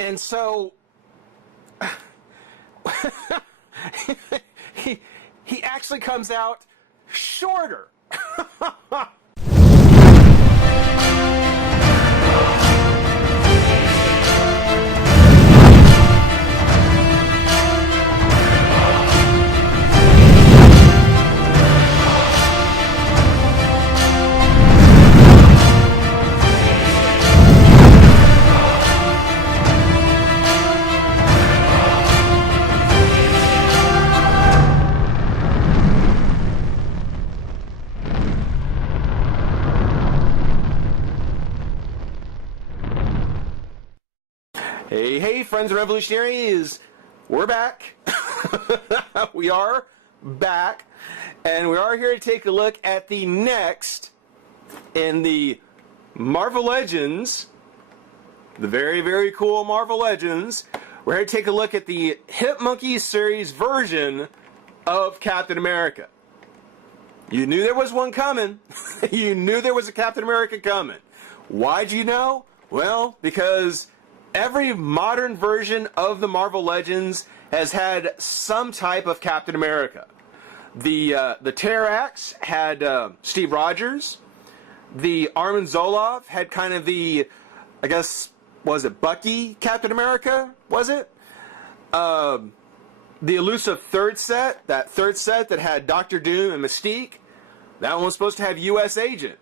And so he actually comes out shorter. Hey, friends and revolutionaries, we're back. We are back, and we are here to take a look at the next in the Marvel Legends, the very, very cool Marvel Legends. We're here to take a look at the Hipmunk series version of Captain America. You knew there was one coming. You knew there was a Captain America coming. Why'd you know? Well, because every modern version of the Marvel Legends has had some type of Captain America. The Terrax had Steve Rogers. The Armin Zola had kind of the, I guess, was it Bucky Captain America? Was it? The elusive third set, that had Doctor Doom and Mystique, that one was supposed to have U.S. Agent.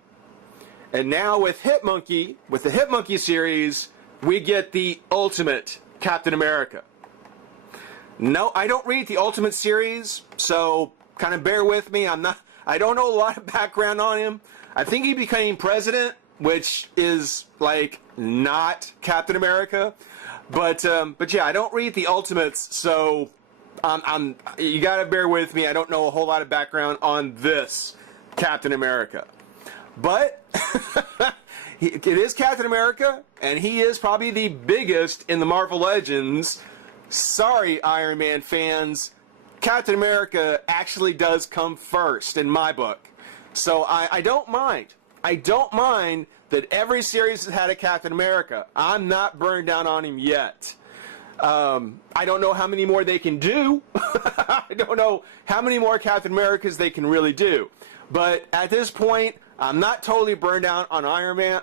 And now with the Hipmunk series, we get the Ultimate Captain America. No, I don't read the Ultimate series, so kind of bear with me. I don't know a lot of background on him. I think he became president, which is like not Captain America. But yeah, I don't read the Ultimates, so you gotta bear with me. I don't know a whole lot of background on this Captain America. But it is Captain America, and he is probably the biggest in the Marvel Legends. Sorry, Iron Man fans. Captain America actually does come first in my book. So I don't mind. I don't mind that every series has had a Captain America. I'm not burned down on him yet. I don't know how many more they can do. I don't know how many more Captain Americas they can really do. But at this point, I'm not totally burned out on Iron Man,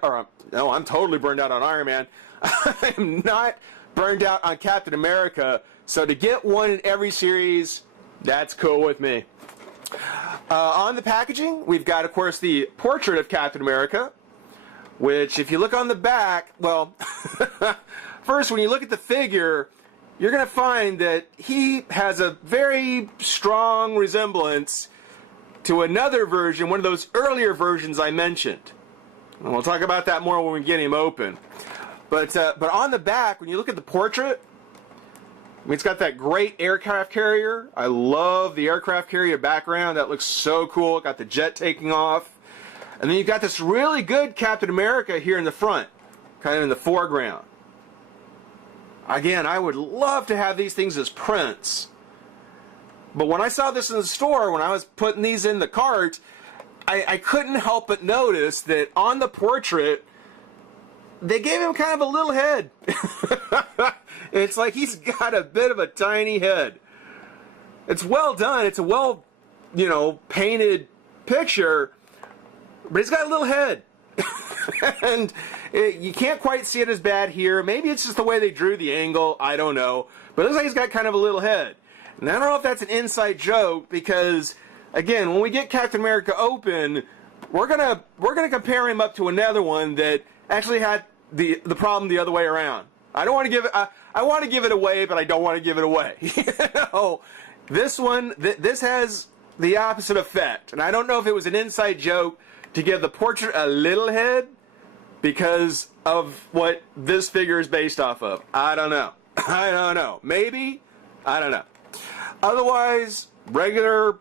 no, I'm totally burned out on Iron Man. I'm not burned out on Captain America, so to get one in every series, that's cool with me. On the packaging, we've got, of course, the portrait of Captain America, which, if you look on the back, well, first, when you look at the figure, you're going to find that he has a very strong resemblance to another version, one of those earlier versions I mentioned. And we'll talk about that more when we get him open. But on the back, when you look at the portrait, I mean, it's got that great aircraft carrier. I love the aircraft carrier background. That looks so cool. Got the jet taking off. And then you've got this really good Captain America here in the front, kind of in the foreground. Again, I would love to have these things as prints. But when I saw this in the store, when I was putting these in the cart, I couldn't help but notice that on the portrait, they gave him kind of a little head. It's like he's got a bit of a tiny head. It's well done. It's a well, painted picture, but he's got a little head. And you can't quite see it as bad here. Maybe it's just the way they drew the angle. I don't know. But it looks like he's got kind of a little head. And I don't know if that's an inside joke because, again, when we get Captain America open, we're gonna compare him up to another one that actually had the problem the other way around. I don't want to give it. I want to give it away, but I don't want to give it away. This one, this has the opposite effect, and I don't know if it was an inside joke to give the portrait a little head because of what this figure is based off of. I don't know. I don't know. Maybe. I don't know. Otherwise, regular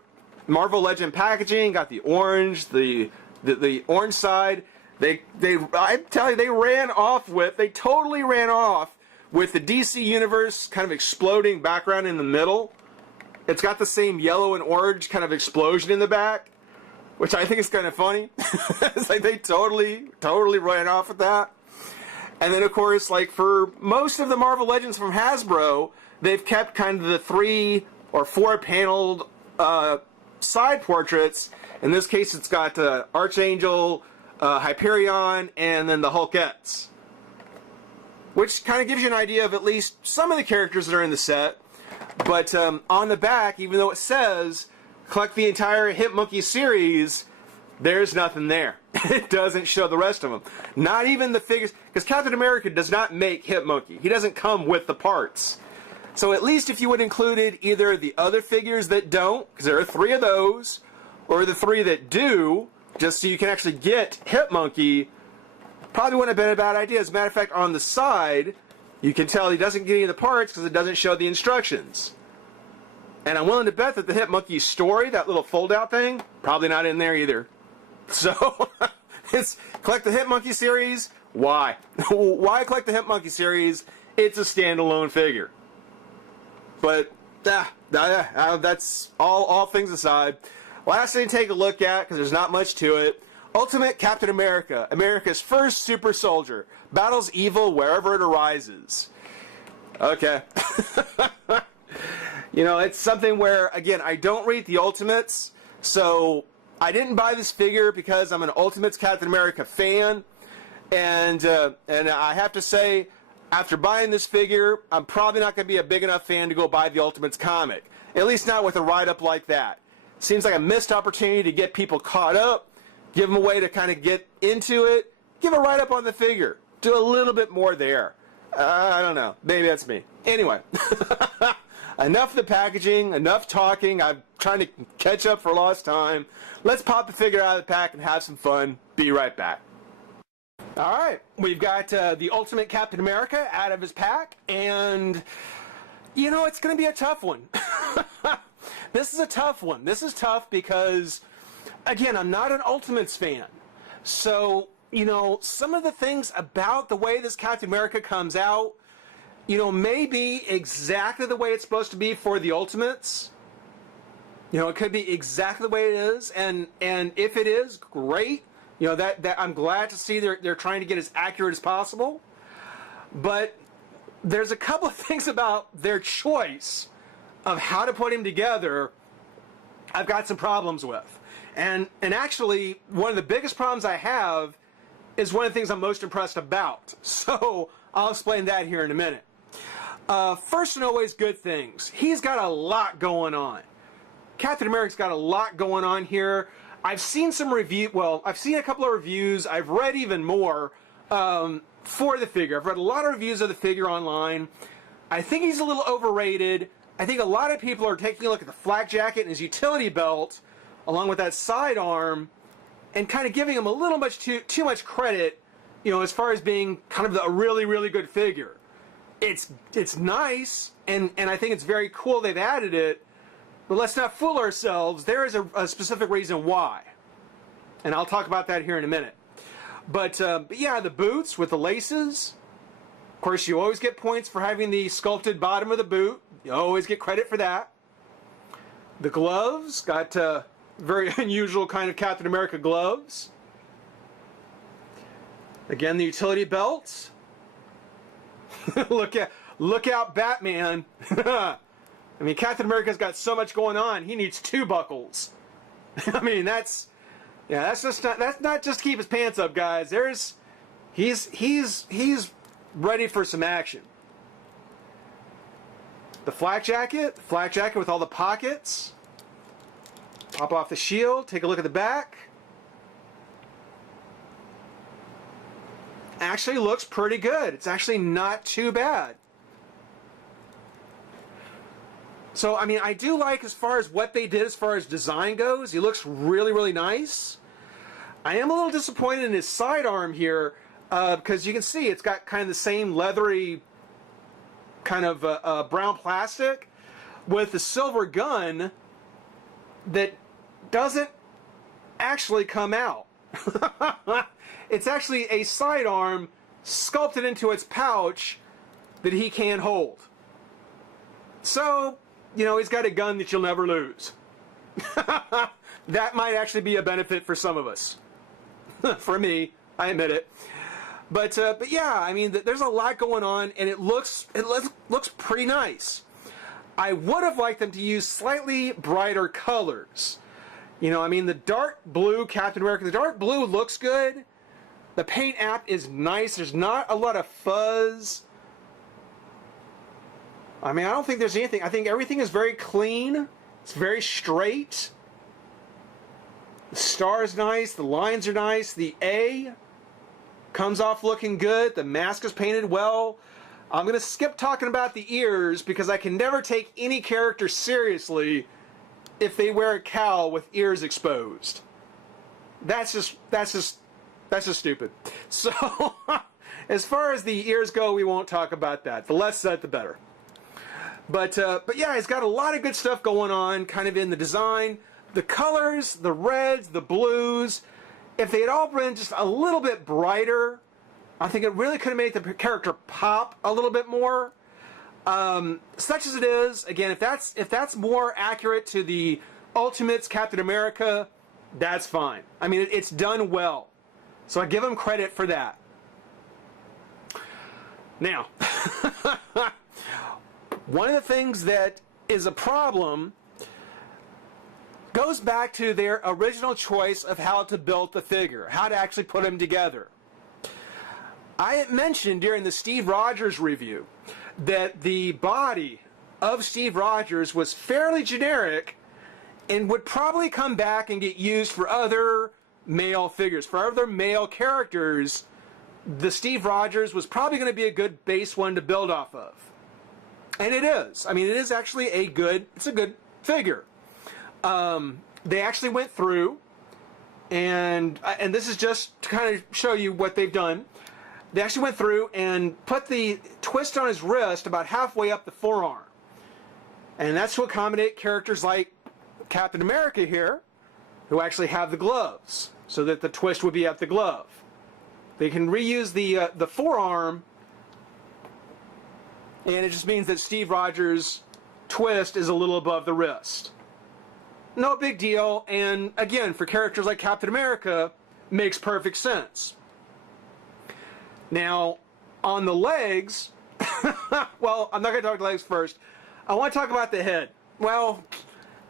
Marvel Legend packaging, got the orange, the orange side. I tell you, they totally ran off with the DC Universe kind of exploding background in the middle. It's got the same yellow and orange kind of explosion in the back, which I think is kind of funny. It's like they totally ran off with that. And then, of course, like for most of the Marvel Legends from Hasbro, they've kept kind of the 3 or 4 paneled side portraits. In this case, it's got Archangel, Hyperion, and then the Hulkettes. Which kind of gives you an idea of at least some of the characters that are in the set. But on the back, even though it says, collect the entire Hit Monkey series, there's nothing there. It doesn't show the rest of them. Not even the figures, because Captain America does not make Hit Monkey. He doesn't come with the parts. So at least if you would included either the other figures that don't, because there are 3 of those, or the 3 that do, just so you can actually get Hit Monkey, probably wouldn't have been a bad idea. As a matter of fact, on the side, you can tell he doesn't get any of the parts because it doesn't show the instructions. And I'm willing to bet that the Hit Monkey story, that little fold-out thing, probably not in there either. So, it's collect the Hit Monkey series. Why? Why collect the Hit Monkey series? It's a standalone figure. But, that's all things aside. Last thing to take a look at, because there's not much to it, Ultimate Captain America, America's first super soldier, battles evil wherever it arises. Okay. You know, it's something where, again, I don't read the Ultimates, so I didn't buy this figure because I'm an Ultimates Captain America fan, and I have to say, after buying this figure, I'm probably not going to be a big enough fan to go buy the Ultimates comic, at least not with a write-up like that. Seems like a missed opportunity to get people caught up, give them a way to kind of get into it, give a write-up on the figure, do a little bit more there. I don't know, maybe that's me. Anyway. Enough of the packaging, enough talking. I'm trying to catch up for lost time. Let's pop the figure out of the pack and have some fun. Be right back. All right, we've got the Ultimate Captain America out of his pack, and you know, it's going to be a tough one. This is a tough one. This is tough because, again, I'm not an Ultimates fan. So, you know, some of the things about the way this Captain America comes out, you know, may be exactly the way it's supposed to be for the Ultimates. You know, it could be exactly the way it is, and if it is, great. You know, that I'm glad to see they're trying to get as accurate as possible. But there's a couple of things about their choice of how to put him together I've got some problems with. And actually, one of the biggest problems I have is one of the things I'm most impressed about. So I'll explain that here in a minute. First and always good things. He's got a lot going on. Captain America's got a lot going on here. I've seen some I've seen a couple of reviews. I've read even more for the figure. I've read a lot of reviews of the figure online. I think he's a little overrated. I think a lot of people are taking a look at the flak jacket and his utility belt, along with that sidearm, and kind of giving him a little too much credit, you know, as far as being kind of a really, really good figure. It's nice, and I think it's very cool they've added it, but let's not fool ourselves. There is a specific reason why, and I'll talk about that here in a minute. But yeah, the boots with the laces. Of course, you always get points for having the sculpted bottom of the boot. You always get credit for that. The gloves, got very unusual kind of Captain America gloves. Again, the utility belts. Look out, Batman. I mean, Captain America's got so much going on. He needs 2 buckles. I mean, that's not just to keep his pants up, guys. He's ready for some action. The flak jacket with all the pockets. Pop off the shield, take a look at the back. Actually looks pretty good. It's actually not too bad. So, I mean, I do like as far as what they did as far as design goes. He looks really, really nice. I am a little disappointed in his sidearm here because you can see it's got kind of the same leathery kind of brown plastic with the silver gun that doesn't actually come out. It's actually a sidearm sculpted into its pouch that he can't hold. So, you know, he's got a gun that you'll never lose. That might actually be a benefit for some of us. For me, I admit it. But yeah, I mean, there's a lot going on, and it looks pretty nice. I would have liked them to use slightly brighter colors. You know, I mean, the dark blue Captain America, the dark blue looks good. The paint app is nice. There's not a lot of fuzz. I mean, I don't think there's anything. I think everything is very clean. It's very straight. The star is nice. The lines are nice. The A comes off looking good. The mask is painted well. I'm going to skip talking about the ears because I can never take any character seriously if they wear a cowl with ears exposed. That's just stupid. So, as far as the ears go, we won't talk about that. The less said, the better. But yeah, it's got a lot of good stuff going on, kind of in the design. The colors, the reds, the blues. If they had all been just a little bit brighter, I think it really could have made the character pop a little bit more. Such as it is, again, if that's more accurate to the Ultimates Captain America, that's fine. I mean, it's done well. So I give them credit for that. Now, one of the things that is a problem goes back to their original choice of how to build the figure, how to actually put them together. I had mentioned during the Steve Rogers review that the body of Steve Rogers was fairly generic and would probably come back and get used for other male figures, for other male characters. The Steve Rogers was probably going to be a good base one to build off of. And it is. I mean, it is actually it's a good figure. They actually went through, and this is just to kind of show you what they've done. They actually went through and put the twist on his wrist about halfway up the forearm. And that's to accommodate characters like Captain America here, who actually have the gloves, so that the twist would be at the glove. They can reuse the forearm, and it just means that Steve Rogers' twist is a little above the wrist. No big deal, and again, for characters like Captain America, makes perfect sense. Now, on the legs, well, I'm not going to talk legs first. I want to talk about the head. Well,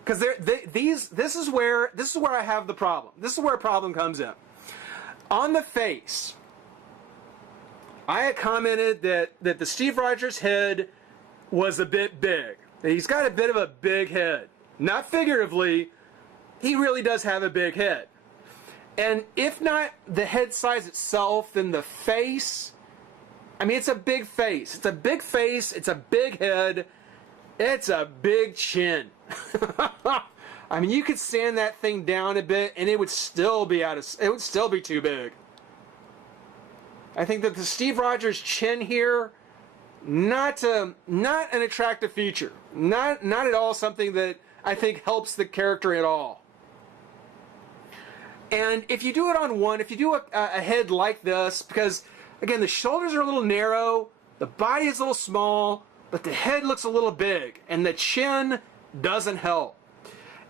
because this is where I have the problem. This is where a problem comes in. On the face, I had commented that the Steve Rogers head was a bit big. He's got a bit of a big head. Not figuratively, he really does have a big head. And if not the head size itself, then the face. I mean, it's a big face. It's a big face. It's a big head. It's a big chin. I mean, you could sand that thing down a bit, and it would still be too big. I think that the Steve Rogers chin here, not an attractive feature. Not at all something that I think helps the character at all. And if you do it on one, if you do a head like this, because, again, the shoulders are a little narrow, the body is a little small, but the head looks a little big, and the chin doesn't help.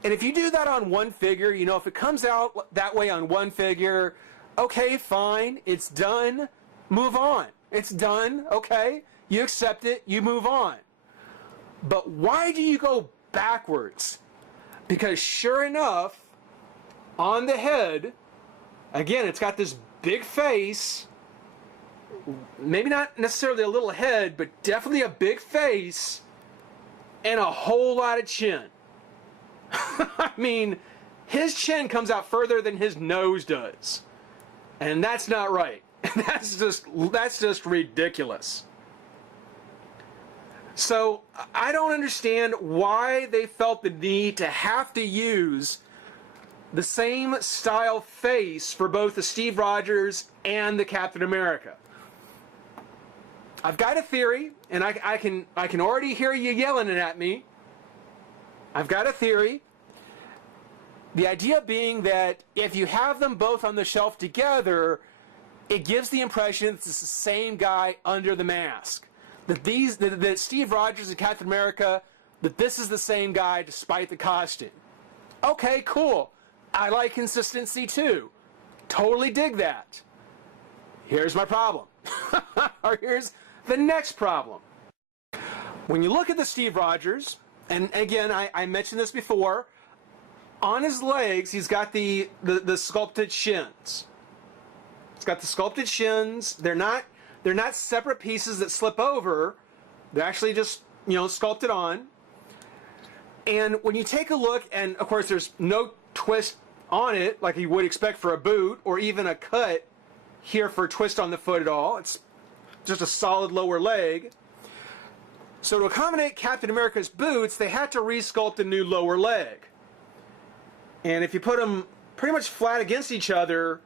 And if you do that on one figure, you know, if it comes out that way on one figure, okay, fine, it's done, move on. It's done, okay, you accept it, you move on. But why do you go backwards? Because sure enough, on the head, again, it's got this big face, maybe not necessarily a little head, but definitely a big face, and a whole lot of chin. I mean, his chin comes out further than his nose does. And that's not right. That's just ridiculous. So, I don't understand why they felt the need to have to use the same style face for both the Steve Rogers and the Captain America. I've got a theory, and I can already hear you yelling it at me. I've got a theory. The idea being that if you have them both on the shelf together, it gives the impression that it's the same guy under the mask. That Steve Rogers and Captain America, that this is the same guy despite the costume. Okay, cool. I like consistency too. Totally dig that. here's my problem. Or here's the next problem. When you look at the Steve Rogers, and again, I mentioned this before, on his legs, he's got the sculpted shins. It's got the sculpted shins. They're not separate pieces that slip over. They're actually just, sculpted on. And when you take a look, and of course there's no twist on it like you would expect for a boot, or even a cut here for a twist on the foot at all. It's just a solid lower leg. So to accommodate Captain America's boots, they had to resculpt a new lower leg. And if you put them pretty much flat against each other,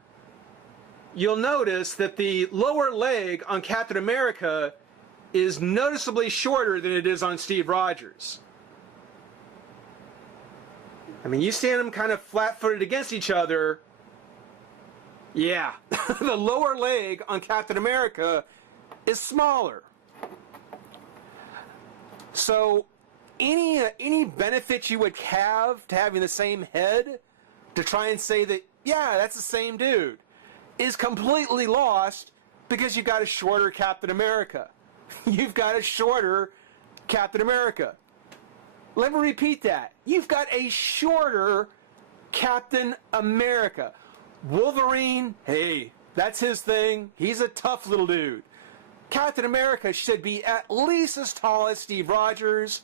you'll notice that the lower leg on Captain America is noticeably shorter than it is on Steve Rogers. I mean, you stand them kind of flat-footed against each other, yeah, the lower leg on Captain America is smaller. So any benefit you would have to having the same head to try and say that, yeah, that's the same dude, is completely lost because you've got a shorter Captain America. You've got a shorter Captain America. Let me repeat that. You've got a shorter Captain America. Wolverine, hey, that's his thing. He's a tough little dude. Captain America should be at least as tall as Steve Rogers,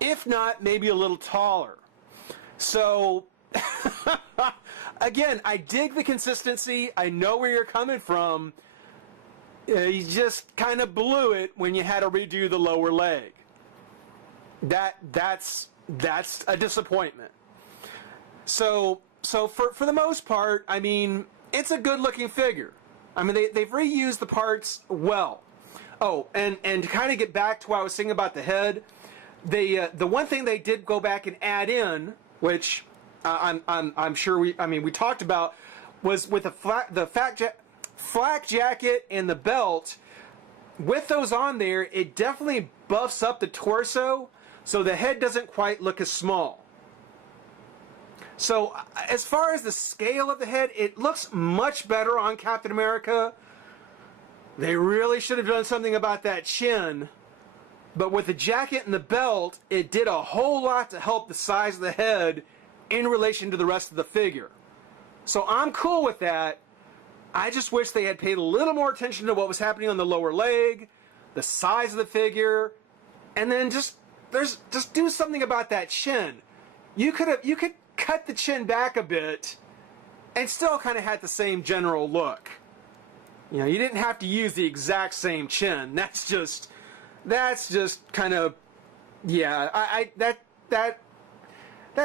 if not maybe a little taller. So, again, I dig the consistency. I know where you're coming from. You just kind of blew it when you had to redo the lower leg. That's a disappointment. So for the most part, I mean, it's a good looking figure. I mean, they've reused the parts well. Oh, and to kind of get back to what I was saying about the head, the one thing they did go back and add in, which I'm sure we talked about, was with the flak jacket and the belt. With those on there, it definitely buffs up the torso, so the head doesn't quite look as small. So as far as the scale of the head, it looks much better on Captain America. They really should have done something about that chin. But with the jacket and the belt, it did a whole lot to help the size of the head in relation to the rest of the figure. So I'm cool with that. I just wish they had paid a little more attention to what was happening on the lower leg, the size of the figure, and then just do something about that chin. You could cut the chin back a bit and still kind of had the same general look. You didn't have to use the exact same chin. That's just kind of, yeah, that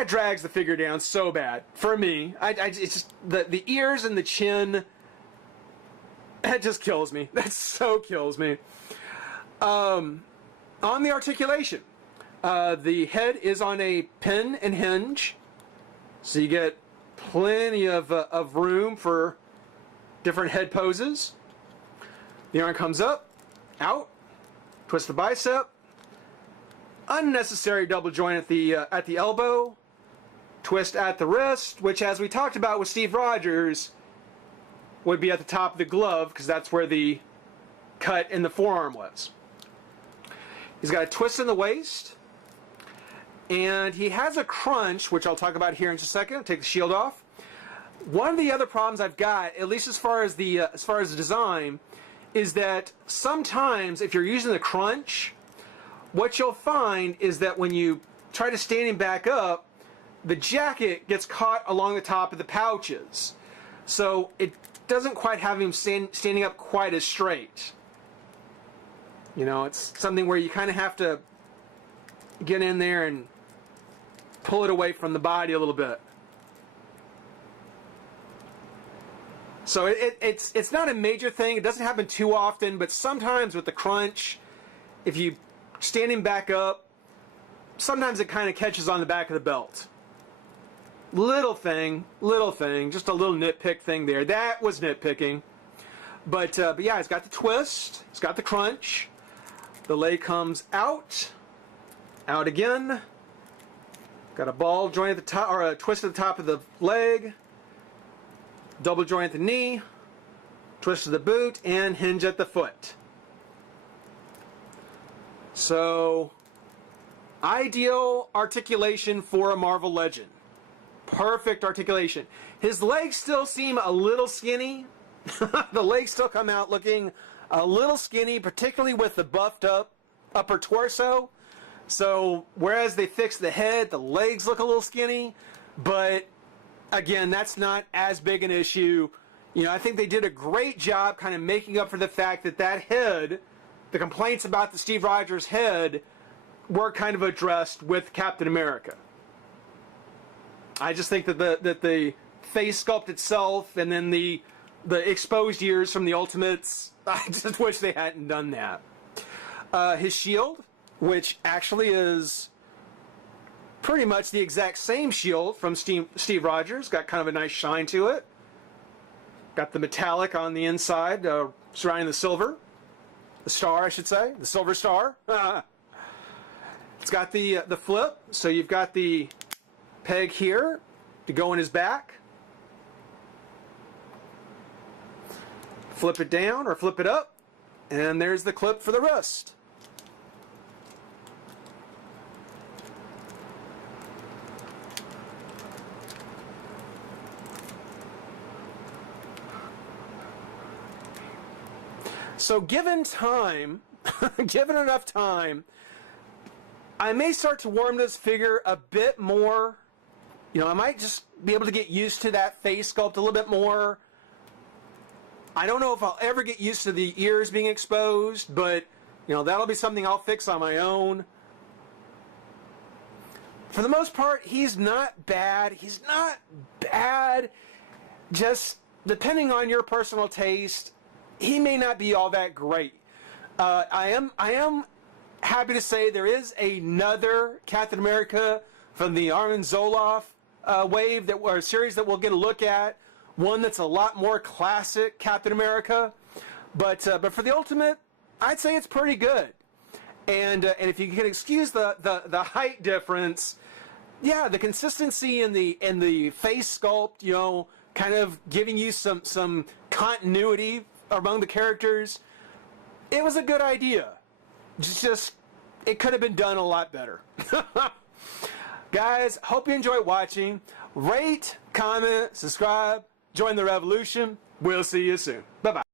drags the figure down so bad for me. It's just the ears and the chin. That just kills me. That so kills me. On the articulation, the head is on a pin and hinge, so you get plenty of room for different head poses. The arm comes up, out, twist the bicep, unnecessary double joint at the elbow, twist at the wrist, which, as we talked about with Steve Rogers, would be at the top of the glove because that's where the cut in the forearm was. He's got a twist in the waist, and he has a crunch, which I'll talk about here in just a second. I'll take the shield off. One of the other problems I've got, at least as far as the design, is that sometimes if you're using the crunch, what you'll find is that when you try to stand him back up, the jacket gets caught along the top of the pouches. So it doesn't quite have him standing up quite as straight. It's something where you kind of have to get in there and pull it away from the body a little bit. So it's not a major thing. It doesn't happen too often, but sometimes with the crunch, if you stand him back up, sometimes it kind of catches on the back of the belt. Little thing, just a little nitpick thing there. That was nitpicking. But yeah, it's got the twist, it's got the crunch. The leg comes out again. Got a ball joint at the top, or a twist at the top of the leg. Double joint at the knee. twist of the boot, and hinge at the foot. So, ideal articulation for a Marvel Legend. Perfect articulation. His legs still seem a little skinny. The legs still come out looking a little skinny, particularly with the buffed up upper torso. So, whereas they fixed the head, the legs look a little skinny. But, again, that's not as big an issue. You know, I think they did a great job kind of making up for the fact that that head, the complaints about the Steve Rogers head, were kind of addressed with Captain America. I just think that the face sculpt itself and then the exposed ears from the Ultimates, I just wish they hadn't done that. His shield, which actually is pretty much the exact same shield from Steve Rogers, got kind of a nice shine to it. Got the metallic on the inside surrounding the silver. The star, I should say. The silver star. It's got the flip, so you've got the peg here to go in his back. Flip it down or flip it up, and there's the clip for the wrist. So given time, given enough time, I may start to warm this figure a bit more. You know, I might just be able to get used to that face sculpt a little bit more. I don't know if I'll ever get used to the ears being exposed, but, you know, that'll be something I'll fix on my own. For the most part, he's not bad. He's not bad. Just depending on your personal taste, he may not be all that great. I am happy to say there is another Captain America from the Armin Zoloff wave or series that we'll get a look at. One that's a lot more classic Captain America, but for the Ultimate, I'd say it's pretty good. And if you can excuse the height difference, yeah, the consistency in the face sculpt, you know, kind of giving you some continuity among the characters, it was a good idea. Just it could have been done a lot better. Guys, hope you enjoy watching. Rate, comment, subscribe, join the revolution. We'll see you soon. Bye-bye.